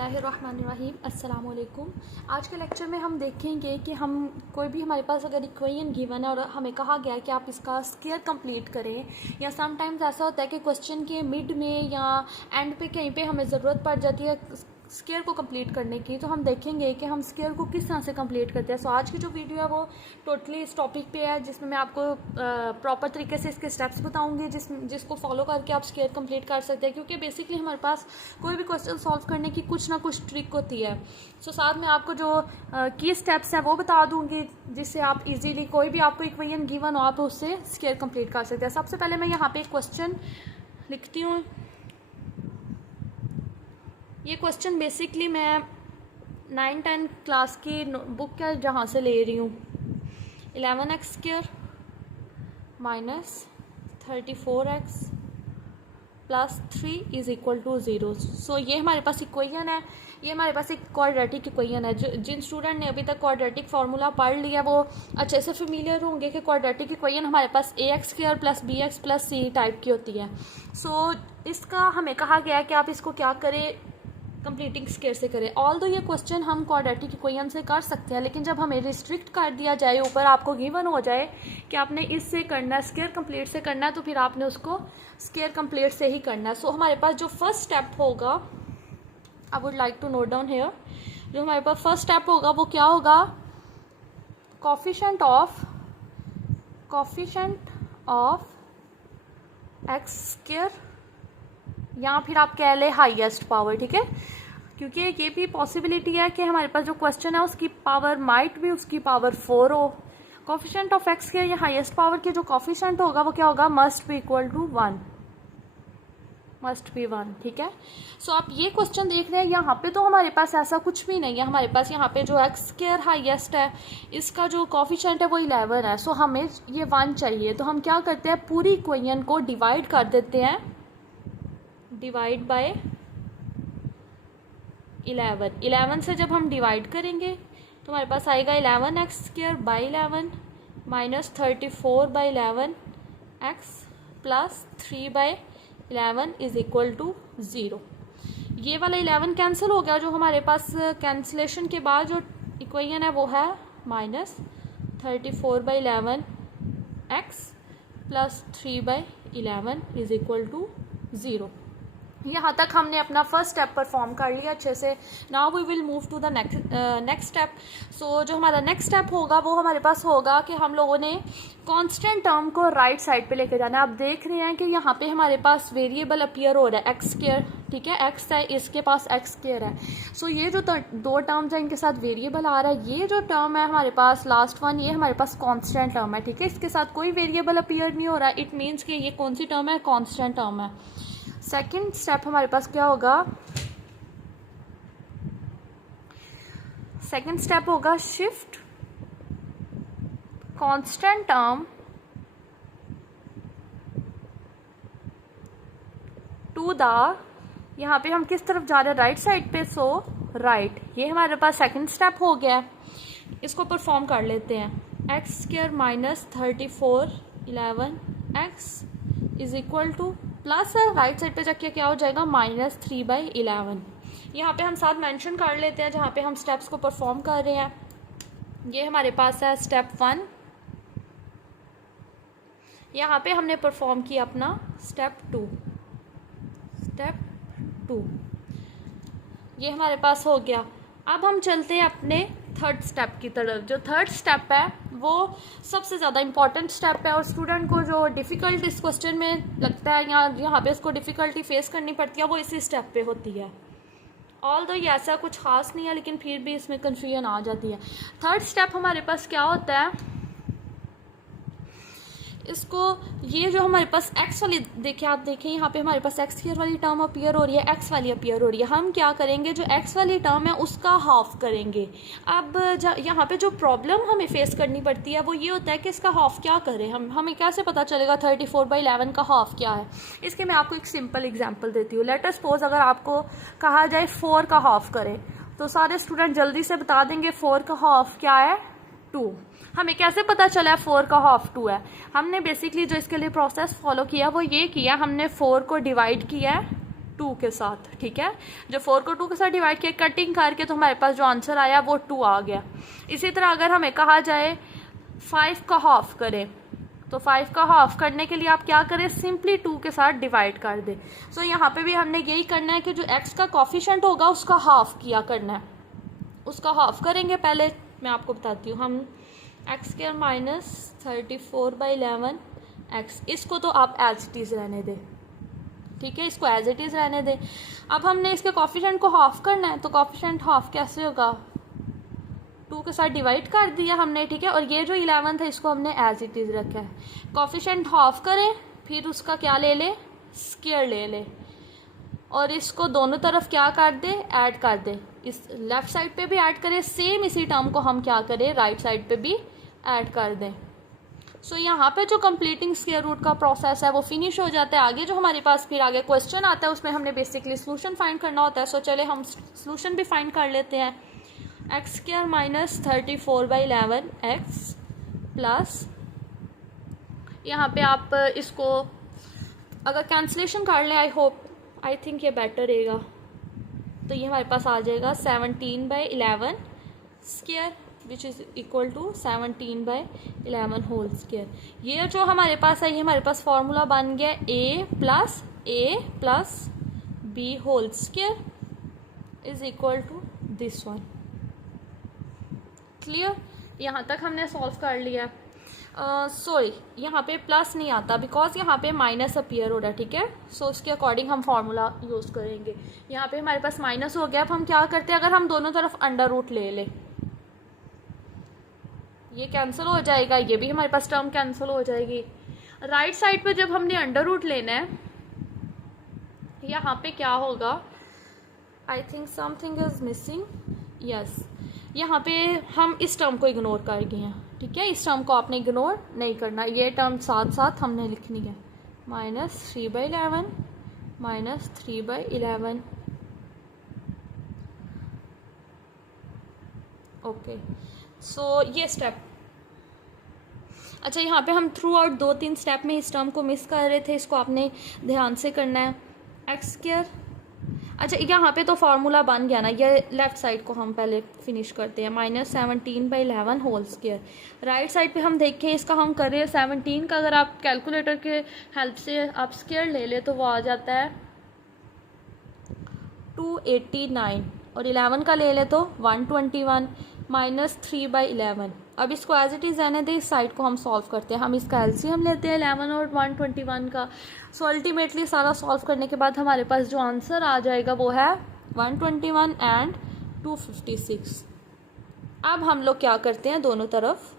बिस्मिल्लाहिर्रहमानिर्रहीम। अस्सलाम वालेकुम। आज के लेक्चर में हम देखेंगे कि हम कोई भी हमारे पास अगर इक्वेशन गिवन है और हमें कहा गया है कि आप इसका स्क्वायर कंप्लीट करें, या समटाइम्स ऐसा होता है कि क्वेश्चन के मिड में या एंड पे कहीं पे हमें ज़रूरत पड़ जाती है स्क्वायर को कंप्लीट करने की, तो हम देखेंगे कि हम स्क्वायर को किस तरह से कंप्लीट करते हैं। सो आज की जो वीडियो है वो टोटली इस टॉपिक पे है, जिसमें मैं आपको प्रॉपर तरीके से इसके स्टेप्स बताऊंगी जिसको फॉलो करके आप स्क्वायर कंप्लीट कर सकते हैं, क्योंकि बेसिकली हमारे पास कोई भी क्वेश्चन सॉल्व करने की कुछ ना कुछ ट्रिक होती है। सो साथ में आपको जो की स्टेप्स हैं वो बता दूंगी, जिससे आप इजीली कोई भी आपको इक्वेशन गिवन हो आप उससे स्क्वायर कंप्लीट कर सकते हैं। सबसे पहले मैं यहाँ पे एक क्वेश्चन लिखती हूँ। ये क्वेश्चन बेसिकली मैं 9-10 क्लास की बुक है जहाँ से ले रही हूँ। 11x² minus 34x plus 3 is equal to 0। So ये हमारे पास इक्वेशन है, ये हमारे पास एक क्वाड्रेटिक इक्वेशन है। जिन स्टूडेंट ने अभी तक क्वाड्रेटिक फार्मूला पढ़ लिया वो अच्छे से फेमिलियर होंगे कि क्वाड्रेटिक इक्वेशन हमारे पास ax² plus bx plus c type की होती है। सो इसका हमें कहा गया है कि आप इसको क्या करें, कंप्लीटिंग स्क्वायर से करें। ऑल्दो ये क्वेश्चन हम क्वाड्रेटिक इक्वेशन से कर सकते हैं, लेकिन जब हमें रिस्ट्रिक्ट कर दिया जाए, ऊपर आपको गिवन हो जाए कि आपने इससे करना है, स्क्वायर कंप्लीट से करना है, तो फिर आपने उसको स्क्वायर कंप्लीट से ही करना है। सो हमारे पास जो फर्स्ट स्टेप होगा, I would like to note down here, जो हमारे पास फर्स्ट स्टेप होगा वो क्या होगा, कोफिशिएंट ऑफ x², या फिर आप कह ले हाईएस्ट पावर, ठीक है, क्योंकि ये भी पॉसिबिलिटी है कि हमारे पास जो क्वेश्चन है उसकी पावर माइट भी उसकी पावर 4 हो। कोफिशिएंट ऑफ x² या हाईएस्ट पावर के जो कोफिशिएंट होगा वो क्या होगा, must be equal to 1, must be 1, ठीक है। सो आप ये क्वेश्चन देख रहे हैं, यहाँ पे तो हमारे पास ऐसा कुछ भी नहीं है। हमारे पास यहाँ पे जो x² हाईएस्ट है, इसका जो कोफिशिएंट है वो 11 है। सो हमें ये 1 चाहिए, तो हम क्या करते हैं, पूरी इक्वेशन को डिवाइड कर देते हैं, डिवाइड बाय 11 से जब हम डिवाइड करेंगे तो हमारे पास आएगा 11x² by 11 minus 34 by 11 x plus 3 by 11 is equal to 0। ये वाला 11 कैंसिल हो गया, जो हमारे पास कैंसिलेशन के बाद जो इक्वेशन है वो है minus 34 by 11 x plus 3 by 11 is equal to 0। यहाँ तक हमने अपना फर्स्ट स्टेप परफॉर्म कर लिया अच्छे से। Now we will move to the next step. So जो हमारा नेक्स्ट स्टेप होगा वो हमारे पास होगा कि हम लोगों ने कांस्टेंट टर्म को राइट साइड पे लेके जाना है। आप देख रहे हैं कि यहाँ पे हमारे पास वेरिएबल अपीयर हो रहा है x², ठीक है, x है, इसके पास x² है। सो ये जो दो टर्म्स हैं इनके साथ वेरिएबल आ रहा है। ये जो टर्म है हमारे पास लास्ट वन, ये हमारे पास कांस्टेंट टर्म है, ठीक है, इसके साथ कोई वेरिएबल अपीयर नहीं हो रहा। इट मीन्स कि ये कौन सी टर्म है, कांस्टेंट टर्म है। सेकेंड स्टेप हमारे पास क्या होगा, सेकेंड स्टेप होगा shift constant term to the, यहाँ पे हम किस तरफ जा रहे हैं, राइट साइड पे। सो राइट, ये हमारे पास सेकेंड स्टेप हो गया। इसको परफॉर्म कर लेते हैं। x² minus 34 11 x is equal two plus right side पे जाके क्या हो जाएगा, माइनस 3 बाई 11। यहाँ पे हम साथ मेंशन कर लेते हैं जहाँ पे हम स्टेप्स को परफॉर्म कर रहे हैं। ये हमारे पास है स्टेप 1, यहाँ पे हमने परफॉर्म किया अपना स्टेप 2, ये हमारे पास हो गया। अब हम चलते हैं अपने थर्ड स्टेप की तरफ। जो थर्ड स्टेप है वो सबसे ज़्यादा इंपॉर्टेंट स्टेप है, और स्टूडेंट को जो डिफ़िकल्ट इस क्वेश्चन में लगता है या यहाँ पे उसको डिफ़िकल्टी फेस करनी पड़ती है वो इसी स्टेप पे होती है। ऑल्दो ये ऐसा कुछ खास नहीं है, लेकिन फिर भी इसमें कन्फ्यूजन आ जाती है। थर्ड स्टेप हमारे पास क्या होता है, इसको ये जो हमारे पास x वाली, देखिए आप देखें यहाँ पे हमारे पास x² वाली टर्म अपीयर हो रही है, x वाली अपीयर हो रही है। हम क्या करेंगे, जो x वाली टर्म है उसका हाफ करेंगे। अब यहाँ पे जो प्रॉब्लम हमें फेस करनी पड़ती है वो ये होता है कि इसका हाफ क्या करें। हमें कैसे पता चलेगा 34 बाई 11 का हाफ क्या है। इसके मैं आपको एक सिंपल एग्जाम्पल देती हूँ। लेट अस सपोज अगर आपको कहा जाए 4 का हाफ करें, तो सारे स्टूडेंट जल्दी से बता देंगे 4 का हाफ क्या है, 2। हमें कैसे पता चला 4 का हाफ 2 है, हमने बेसिकली जो इसके लिए प्रोसेस फॉलो किया वो ये किया, हमने 4 को डिवाइड किया है 2 के साथ, ठीक है। जब 4 को 2 के साथ डिवाइड किया कटिंग करके तो हमारे पास जो आंसर आया वो 2 आ गया। इसी तरह अगर हमें कहा जाए 5 का हाफ करें तो 5 का हाफ करने के लिए आप क्या करें, सिंपली 2 के साथ डिवाइड कर दें। सो यहाँ पे भी हमने यही करना है कि जो x का कॉफिशेंट होगा उसका हाफ किया करना है, उसका हाफ करेंगे। पहले मैं आपको बताती हूँ, हम एक्स स्क्वायर माइनस 34/11 एक्स, इसको तो आप एज इट इज़ रहने दें, ठीक है, इसको एज इट इज़ रहने दें। अब हमने इसके कॉफिशेंट को हाफ करना है, तो कॉफिशेंट हाफ कैसे होगा, 2 के साथ डिवाइड कर दिया हमने, ठीक है, और ये जो 11 था इसको हमने एज इट इज़ रखा है। कॉफिशेंट हाफ करें, फिर उसका क्या ले लें, स्क्वायर ले लें, और इसको दोनों तरफ क्या कर दे, ऐड कर दे। इस लेफ्ट साइड पे भी ऐड करें, सेम इसी टर्म को हम क्या करें, राइट साइड पे भी ऐड कर दें। सो यहाँ पे जो कंप्लीटिंग स्क्वायर रूट का प्रोसेस है वो फिनिश हो जाता है। आगे जो हमारे पास फिर आगे क्वेश्चन आता है उसमें हमने बेसिकली सोल्यूशन फाइंड करना होता है। सो चले हम सोल्यूशन भी फाइंड कर लेते हैं। X square minus 34/11 x plus, यहाँ पे आप इसको अगर कैंसिलेशन कर लें, आई थिंक ये बेटर रहेगा, तो ये हमारे पास आ जाएगा 17/11 square which is equal to 17/11 whole square. ये जो हमारे पास है ये हमारे पास फॉर्मूला बन गया a plus b whole square is equal to this one. Clear, यहाँ तक हमने सॉल्व कर लिया। सॉरी यहाँ पे प्लस नहीं आता बिकॉज यहाँ पे माइनस अपीयर हो रहा है, ठीक है। सो उसके अकॉर्डिंग हम फार्मूला यूज़ करेंगे। यहाँ पे हमारे पास माइनस हो गया। अब हम क्या करते हैं, अगर हम दोनों तरफ अंडर रूट ले लें, ये कैंसिल हो जाएगा, ये भी हमारे पास टर्म कैंसिल हो जाएगी। राइट साइड पे जब हमने अंडर रूट लेना है, यहाँ पे क्या होगा, I think something is missing, yes, यहाँ पे हम इस टर्म को इग्नोर कर गए हैं, ठीक है। इस टर्म को आपने इग्नोर नहीं करना, ये टर्म साथ साथ हमने लिखनी है। -3/11 -3/11, ओके। सो ये स्टेप, अच्छा यहाँ पे हम थ्रू आउट 2-3 स्टेप में इस टर्म को मिस कर रहे थे, इसको आपने ध्यान से करना है। एक्स स्क्वायर, अच्छा यहाँ पे तो फार्मूला बन गया ना, ये लेफ्ट साइड को हम पहले फिनिश करते हैं। -17/11 होल स्क्वायर। राइट साइड पे हम देखें इसका हम कर रहे हैं 17 का, अगर आप कैलकुलेटर के हेल्प से आप स्क्वायर ले ले तो वो आ जाता है 289, और 11 का ले ले तो 121 -3/11। अब इसको एज इट इज़ रहने दें, इस साइड को हम सॉल्व करते हैं। हम इसका एलसीएम लेते हैं 11 और 121 का। सो अल्टीमेटली सारा सॉल्व करने के बाद हमारे पास जो आंसर आ जाएगा वो है 121 एंड 256। अब हम लोग क्या करते हैं, दोनों तरफ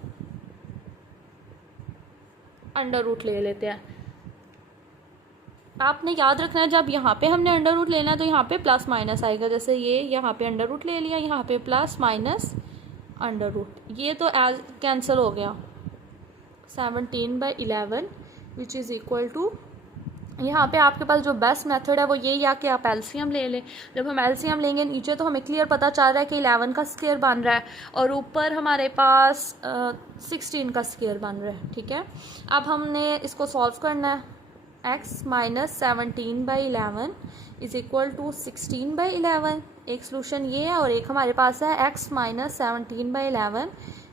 अंडर रूट ले लेते हैं। आपने याद रखना है जब यहाँ पे हमने अंडर रूट लेना है तो यहाँ पे प्लस माइनस आएगा। जैसे ये यहाँ पे अंडर रूट ले लिया, यहाँ पे प्लस माइनस अंडर रूट, ये तो एज कैंसिल हो गया। 17/11 विच इज़ इक्वल टू, यहाँ पे आपके पास जो बेस्ट मेथड है वो यही है कि आप एलसीएम ले लें। जब हम एलसीएम लेंगे नीचे तो हमें क्लियर पता चल रहा है कि 11 का स्क्वायर बन रहा है और ऊपर हमारे पास 16 का स्क्वायर बन रहा है, ठीक है। अब हमने इसको सॉल्व करना है। x -17/11 is equal to 16/11। एक सोल्यूशन ये है और एक हमारे पास है x -17/11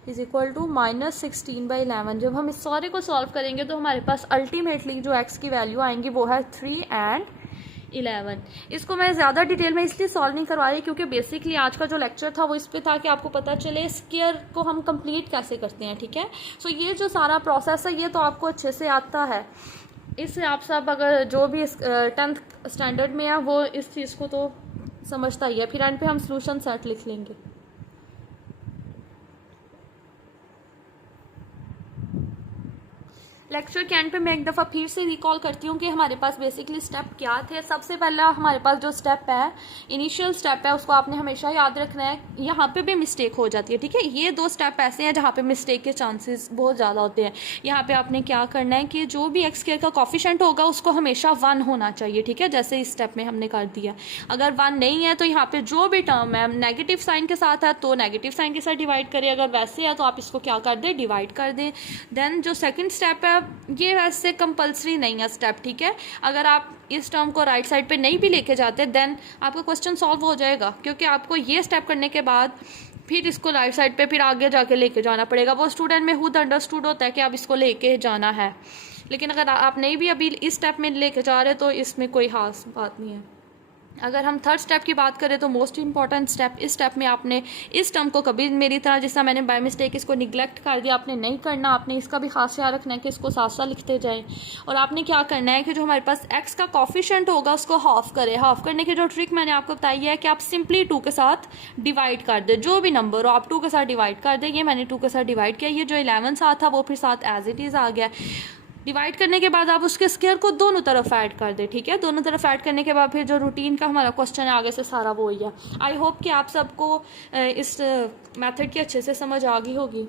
इज इक्वल टू -16/11। जब हम इस सारे को सॉल्व करेंगे तो हमारे पास अल्टीमेटली जो x की वैल्यू आएंगी वो है 3 एंड 11। इसको मैं ज़्यादा डिटेल में इसलिए सॉल्व नहीं करवा रही क्योंकि बेसिकली आज का जो लेक्चर था वो इस पे था कि आपको पता चले स्क्वायर को हम कंप्लीट कैसे करते हैं, ठीक है। सो ये जो सारा प्रोसेस है ये तो आपको अच्छे से आता है। इससे आप सब अगर जो भी 10th स्टैंडर्ड में है वो इस चीज़ को तो समझता ही है। फिर एंड पे हम सॉल्यूशन सेट लिख लेंगे। लेक्चर के एंड पे मैं एक दफ़ा फिर से रिकॉल करती हूँ कि हमारे पास बेसिकली स्टेप क्या थे। सबसे पहला हमारे पास जो स्टेप है, इनिशियल स्टेप है, उसको आपने हमेशा याद रखना है। यहाँ पे भी मिस्टेक हो जाती है, ठीक है। ये 2 स्टेप ऐसे हैं जहाँ पे मिस्टेक के चांसेस बहुत ज़्यादा होते हैं। यहाँ पे आपने क्या करना है कि जो भी एक्स स्क्वायर का कॉफिशेंट होगा उसको हमेशा 1 होना चाहिए, ठीक है, जैसे इस स्टेप में हमने कर दिया। अगर 1 नहीं है तो यहाँ पर जो भी टर्म है नेगेटिव साइन के साथ है तो नेगेटिव साइन के साथ डिवाइड करें, अगर वैसे है तो आप इसको क्या कर दें, डिवाइड कर दें। देन जो सेकेंड स्टेप है मतलब ये वैसे कंपलसरी नहीं है स्टेप, ठीक है। अगर आप इस टर्म को राइट साइड पे नहीं भी लेके जाते देन आपका क्वेश्चन सॉल्व हो जाएगा, क्योंकि आपको ये स्टेप करने के बाद फिर इसको राइट साइड पे फिर आगे जाके लेके जाना पड़ेगा। वो स्टूडेंट में खुद अंडरस्टूड होता है कि आप इसको लेके जाना है, लेकिन अगर आप नहीं भी अभी इस स्टेप में लेके जा रहे तो इसमें कोई खास बात नहीं है। अगर हम थर्ड स्टेप की बात करें तो मोस्ट इंपॉर्टेंट स्टेप, इस स्टेप में आपने इस टर्म को कभी मेरी तरह जिस तरह मैंने बाय मिस्टेक इसको निगलेक्ट कर दिया आपने नहीं करना। आपने इसका भी खास ख्याल रखना है कि इसको साथ साथ लिखते जाएं। और आपने क्या करना है कि जो हमारे पास x का कॉफिशेंट होगा उसको हाफ करें। हाफ करने की जो ट्रिक मैंने आपको बताई है कि आप सिंपली 2 के साथ डिवाइड कर दें, जो भी नंबर हो आप 2 के साथ डिवाइड कर दें। ये मैंने 2 के साथ डिवाइड किया, ये जो 11 साथ था वो फिर साथ एज इट इज़ आ गया। डिवाइड करने के बाद आप उसके स्क्वायर को दोनों तरफ ऐड कर दें, ठीक है। दोनों तरफ ऐड करने के बाद फिर जो रूटीन का हमारा क्वेश्चन है आगे से सारा वो ही है। आई होप कि आप सबको इस मेथड की अच्छे से समझ आ गई होगी।